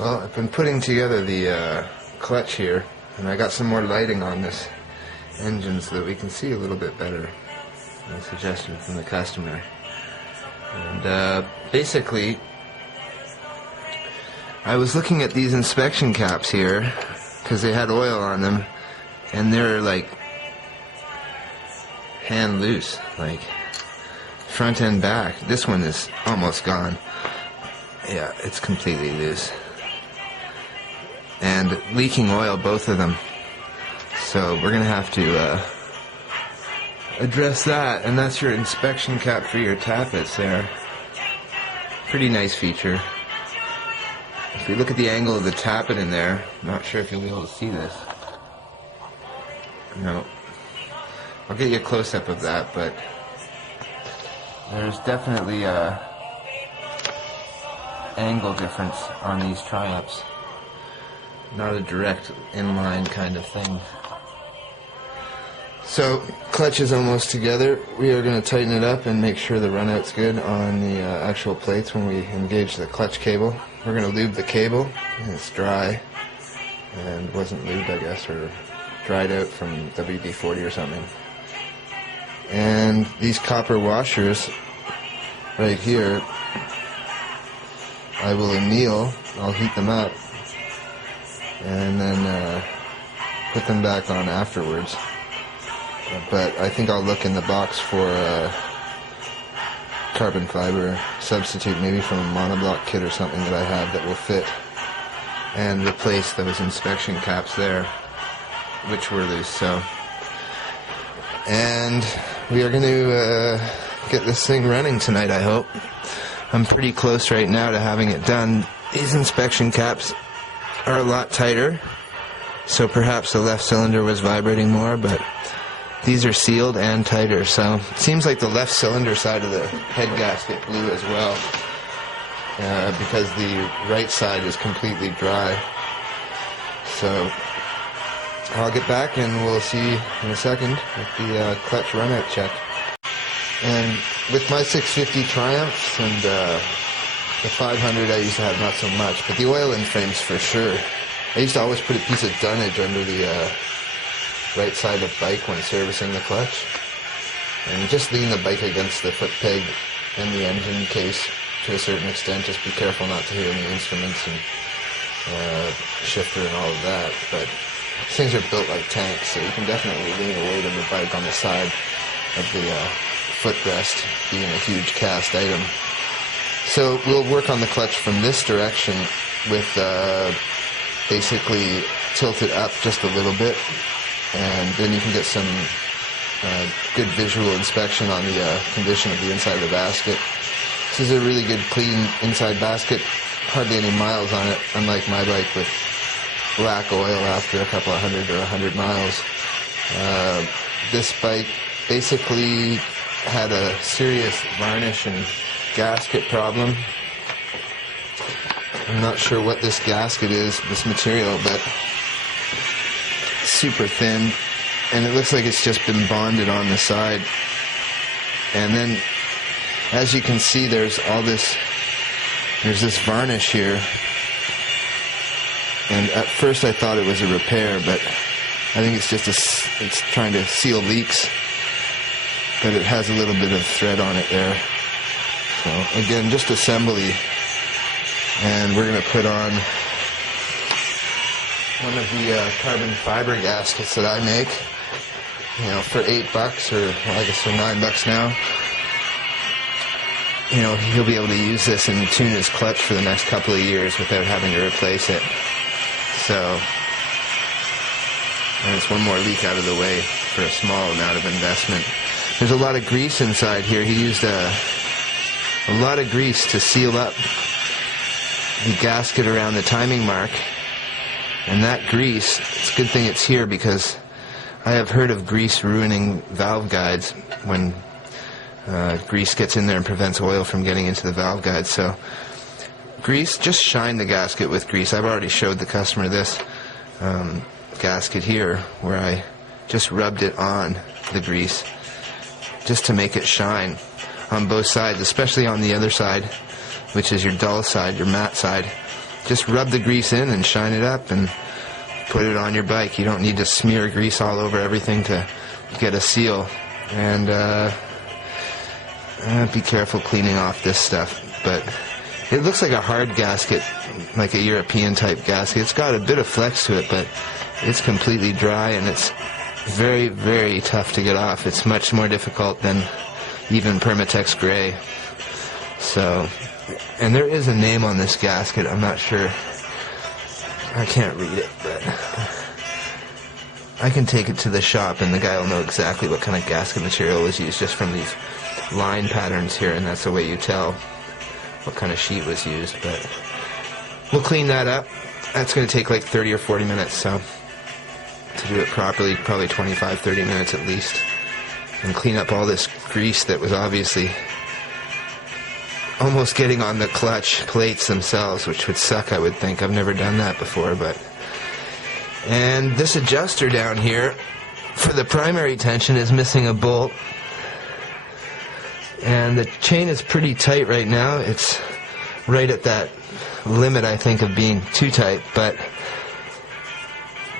Well, I've been putting together the clutch here, and I got some more lighting on this engine so that we can see a little bit better. A suggestion from the customer. And basically, I was looking at these inspection caps here because they had oil on them, and they're like hand loose, like front and back. This one is almost gone. Yeah, it's completely loose. And leaking oil, both of them. So we're going to have to address that, and that's your inspection cap for your tappets there. Pretty nice feature. If we look at the angle of the tappet in there, I'm not sure if you'll be able to see this. No. I'll get you a close-up of that, but there's definitely a angle difference on these Triumphs. Not a direct inline kind of thing. So, clutch is almost together. We are going to tighten it up and make sure the runout's good on the actual plates when we engage the clutch cable. We're going to lube the cable. It's dry and wasn't lubed, I guess, or dried out from WD-40 or something. And these copper washers right here, I will anneal. I'll heat them up and then put them back on afterwards. But I think I'll look in the box for a carbon fiber substitute, maybe from a monoblock kit or something that I have that will fit, and replace those inspection caps there, which were loose. So, and we are going to get this thing running tonight, I hope. I'm pretty close right now to having it done. These inspection caps are a lot tighter, so perhaps the left cylinder was vibrating more, but these are sealed and tighter, so it seems like the left cylinder side of the head gasket blew as well, because the right side is completely dry. So I'll get back and we'll see in a second with the clutch runout check. And with my 650 Triumphs and the 500 I used to have not so much, but the oil in frames for sure. I used to always put a piece of dunnage under the right side of the bike when servicing the clutch, and just lean the bike against the foot peg and the engine case to a certain extent. Just be careful not to hit any instruments and shifter and all of that, but these things are built like tanks, so you can definitely lean the weight of the bike on the side of the footrest, being a huge cast item. So we'll work on the clutch from this direction with basically tilt it up just a little bit, and then you can get some good visual inspection on the condition of the inside of the basket. This is a really good clean inside basket, hardly any miles on it, unlike my bike with black oil after a couple of 100 or 100 miles. This bike basically had a serious varnish and gasket problem. I'm not sure what this gasket is, this material, but super thin, and it looks like it's just been bonded on the side. And then, as you can see, there's this varnish here, and at first I thought it was a repair, but I think it's just it's trying to seal leaks, but it has a little bit of thread on it there. So again, just assembly, and we're going to put on one of the carbon fiber gaskets that I make, for $8, or well, I guess for $9 now. He'll be able to use this and tune his clutch for the next couple of years without having to replace it. So, and it's one more leak out of the way for a small amount of investment. There's a lot of grease inside here. He used a lot of grease to seal up the gasket around the timing mark. And that grease, it's a good thing it's here, because I have heard of grease ruining valve guides when grease gets in there and prevents oil from getting into the valve guide. So grease, just shine the gasket with grease. I've already showed the customer this gasket here where I just rubbed it on the grease just to make it shine on both sides, especially on the other side, which is your dull side, your matte side. just rub the grease in and shine it up and put it on your bike. You don't need to smear grease all over everything to get a seal. And be careful cleaning off this stuff. But it looks like a hard gasket, like a European type gasket. It's got a bit of flex to it, but it's completely dry and it's very, very tough to get off. It's much more difficult than even Permatex Gray. So, and there is a name on this gasket. I'm not sure. I can't read it, but I can take it to the shop and the guy will know exactly what kind of gasket material was used just from these line patterns here, and that's the way you tell what kind of sheet was used. But we'll clean that up. That's going to take like 30 or 40 minutes, so to do it properly, probably 25-30 minutes at least, and clean up all this grease that was obviously almost getting on the clutch plates themselves, which would suck, I would think. I've never done that before. But and this adjuster down here for the primary tension is missing a bolt, and the chain is pretty tight right now. It's right at that limit, I think, of being too tight. But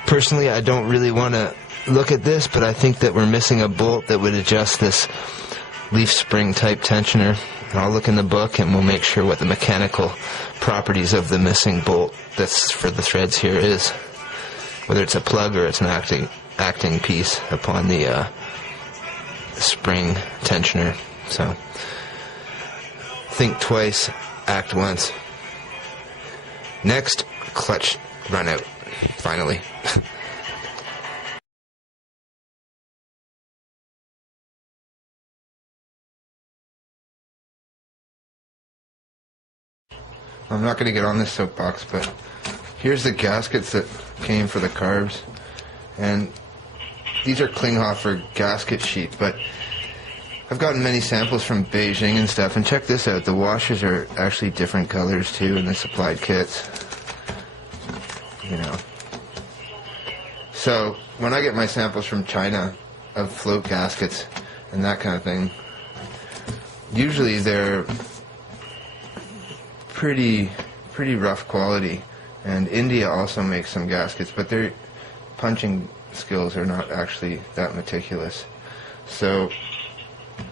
personally, I don't really want to look at this, but I think that we're missing a bolt that would adjust this leaf spring type tensioner. And I'll look in the book and we'll make sure what the mechanical properties of the missing bolt that's for the threads here is, whether it's a plug or it's an acting piece upon the spring tensioner. So think twice, act once. Next, clutch run out, finally. I'm not going to get on this soapbox, but here's the gaskets that came for the carbs, and these are Klinghoffer gasket sheet, but I've gotten many samples from Beijing and stuff, and check this out, the washers are actually different colors too in the supplied kits, you know. So when I get my samples from China of float gaskets and that kind of thing, usually they're pretty rough quality. And India also makes some gaskets, but their punching skills are not actually that meticulous. So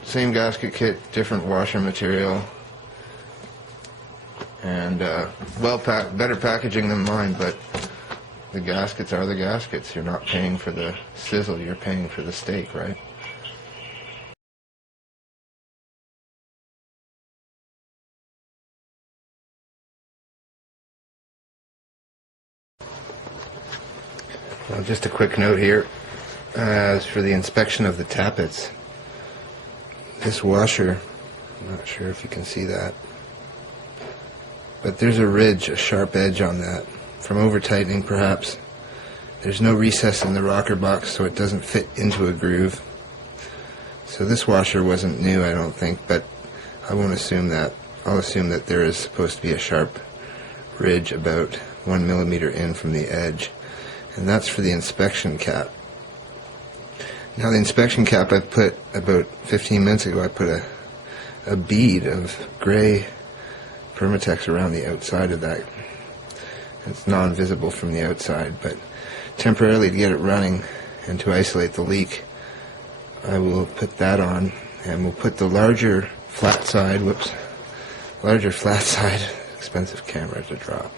same gasket kit, different washer material, and better packaging than mine, but the gaskets are the gaskets. You're not paying for the sizzle, you're paying for the steak, right? Well, just a quick note here, as for the inspection of the tappets, this washer, I'm not sure if you can see that, but there's a ridge, a sharp edge on that, from over-tightening perhaps. There's no recess in the rocker box, so it doesn't fit into a groove. So this washer wasn't new, I don't think, but I won't assume that. I'll assume that there is supposed to be a sharp ridge about 1 millimeter in from the edge. And that's for the inspection cap. Now the inspection cap I put about 15 minutes ago, I put a bead of gray Permatex around the outside of that. It's non-visible from the outside, but temporarily to get it running and to isolate the leak, I will put that on, and we'll put the larger flat side, expensive camera to drop,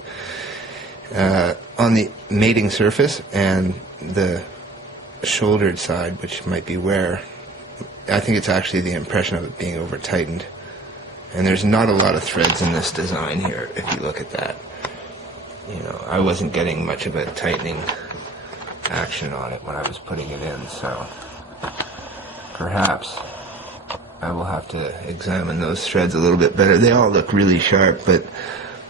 on the mating surface, and the shouldered side, which might be where I think it's actually the impression of it being over tightened. And there's not a lot of threads in this design here, if you look at that. You know, I wasn't getting much of a tightening action on it when I was putting it in, so perhaps I will have to examine those threads a little bit better. They all look really sharp, but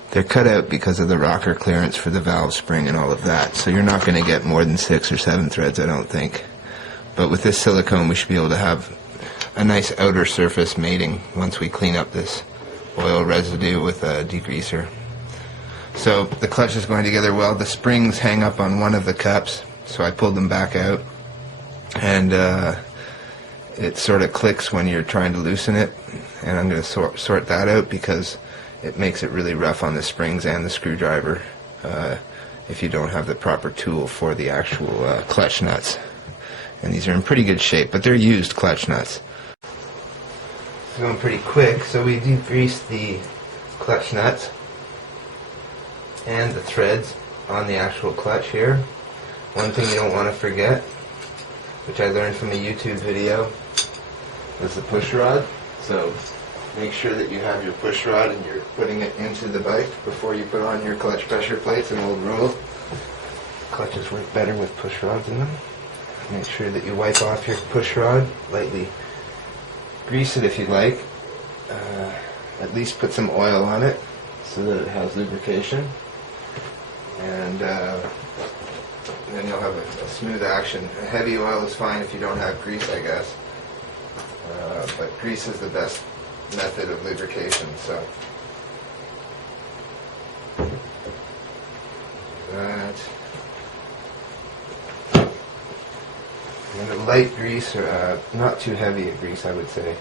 they're cut out because of the rocker clearance for the valve spring and all of that, so you're not going to get more than 6 or 7 threads, I don't think. But with this silicone, we should be able to have a nice outer surface mating once we clean up this oil residue with a degreaser. So the clutch is going together well. The springs hang up on one of the cups, so I pulled them back out, and it sort of clicks when you're trying to loosen it, and I'm going to sort that out because it makes it really rough on the springs and the screwdriver if you don't have the proper tool for the actual clutch nuts. And these are in pretty good shape, but they're used clutch nuts. It's going pretty quick, so we degreased the clutch nuts and the threads on the actual clutch here. One thing you don't want to forget, which I learned from a YouTube video, is the push rod. So make sure that you have your push rod and you're putting it into the bike before you put on your clutch pressure plates, and old rule. Clutches work better with push rods in them. Make sure that you wipe off your push rod, lightly grease it if you'd like. At least put some oil on it so that it has lubrication. And then you'll have a smooth action. A heavy oil is fine if you don't have grease, I guess. But grease is the best method of lubrication. So that. And a light grease, or not too heavy a grease, I would say.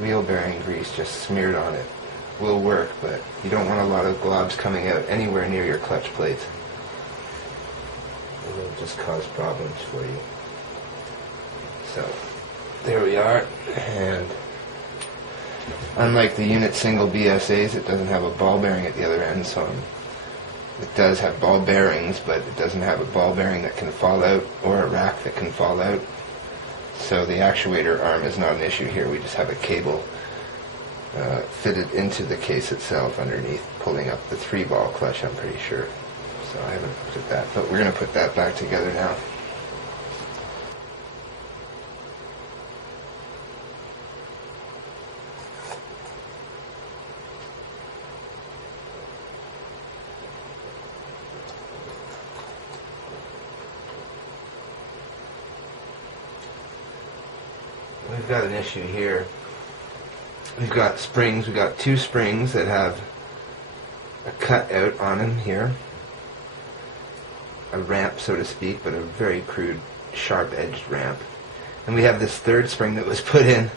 Wheel bearing grease just smeared on it will work, but you don't want a lot of globs coming out anywhere near your clutch plates. It will just cause problems for you. So there we are, and unlike the unit single BSAs, it doesn't have a ball bearing at the other end, so it does have ball bearings, but it doesn't have a ball bearing that can fall out or a rack that can fall out. So the actuator arm is not an issue here. We just have a cable fitted into the case itself underneath, pulling up the 3-ball clutch, I'm pretty sure. So I haven't looked at that, but we're going to put that back together now. We've got an issue here. We've got springs. We've got 2 springs that have a cut out on them here. A ramp, so to speak, but a very crude, sharp-edged ramp. And we have this 3rd spring that was put in.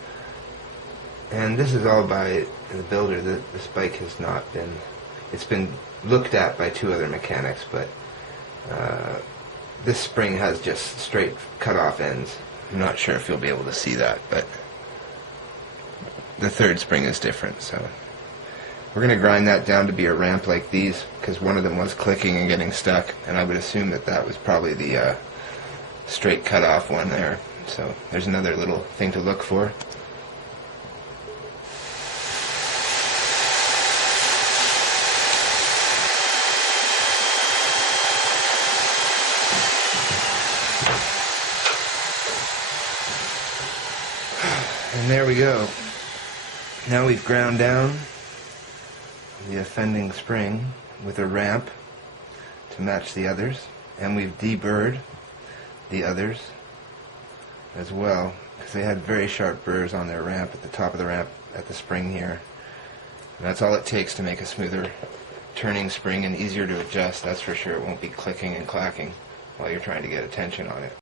And this is all by the builder. This bike has not been... It's been looked at by 2 other mechanics, but this spring has just straight cut-off ends. I'm not sure if you'll be able to see that, but the 3rd spring is different. So we're going to grind that down to be a ramp like these, because one of them was clicking and getting stuck, and I would assume that that was probably the straight cut-off one there. So there's another little thing to look for. And there we go. Now we've ground down the offending spring with a ramp to match the others, and we've deburred the others as well, because they had very sharp burrs on their ramp at the top of the ramp at the spring here. And that's all it takes to make a smoother turning spring and easier to adjust, that's for sure. It won't be clicking and clacking while you're trying to get attention on it.